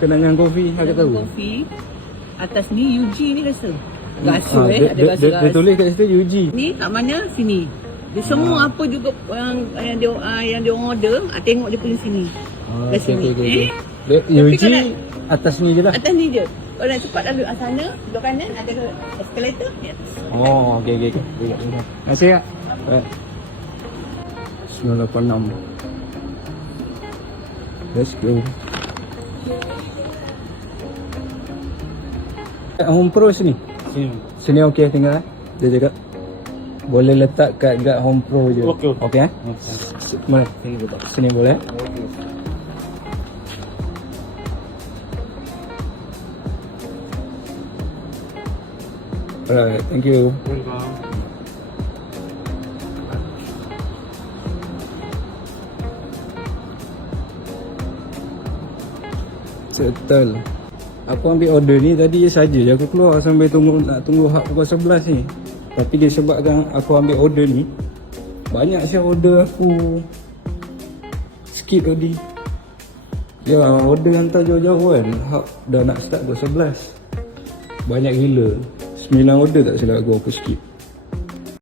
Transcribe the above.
kenangan kopi, aku tahu. Kopi. Atas ni UG ni rasa. Rasa ada dia rasa. tulis kat situ UG. Ni kat mana? Sini. Dia semua apa juga yang dia orang order, tengok dia punya sini. Kat sini. UG atas ni je lah. Atas ni je. Kalau nak cepat lalu sana, sebelah kanan ada escalator di atas. Oh, okey. Terima kasih Kak. 986. Let's go. Home Pro sini. Sini okey tinggal dia cakap. Boleh letak kat Home Pro je. Okey eh? Mana? Sini boleh. Alright, thank you. Settle. Aku ambil order ni tadi je saja. Aku keluar sambil nak tunggu hak pukul 11 ni. Tapi disebabkan aku ambil order ni, banyak siap order aku skip tadi. Ya, order hantar jauh-jauh kan. Hak dah nak start pukul 11. Banyak gila. 9 order tak silap aku skip.